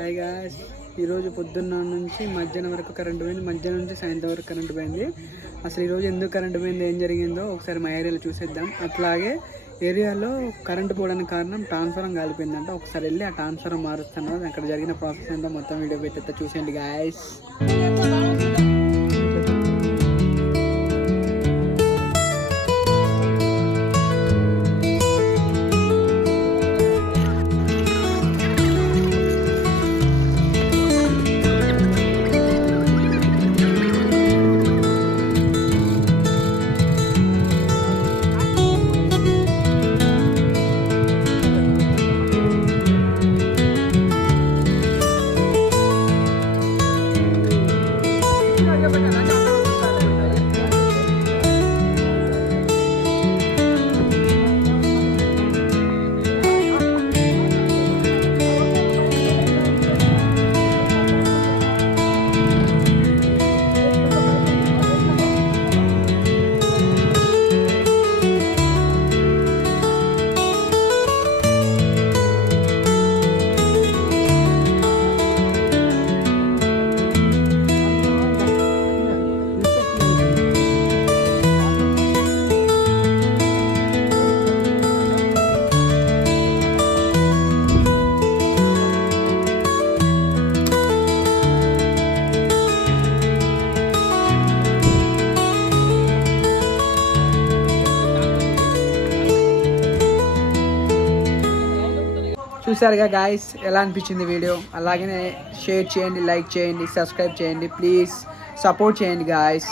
Hi guys, ఈరోజు పొద్దున్న నుంచి మధ్యాహ్నం వరకు కరెంటు పోయింది. మధ్యాహ్నం నుంచి సాయంత్రం వరకు కరెంటు పోయింది. అసలు ఈరోజు ఎందుకు కరెంటు పోయింది, ఏం జరిగిందో ఒకసారి మా ఏరియాలో చూసేద్దాం. అట్లాగే ఏరియాలో కరెంటు పోవడానికి కారణం ట్రాన్స్ఫారం కాలిపోయిందంట. ఒకసారి వెళ్ళి ఆ ట్రాన్స్ఫారం మారుస్తున్నాం. అక్కడ జరిగిన ప్రాసెస్ ఏంటో మొత్తం వీడియో పెట్టేస్తా, చూసేయండి గాయ్స్. చూసారుగా గాయ్స్, ఎలా అనిపించింది వీడియో? అలాగే షేర్ చేయండి, లైక్ చేయండి, సబ్స్క్రైబ్ చేయండి, ప్లీజ్ సపోర్ట్ చేయండి గాయ్స్.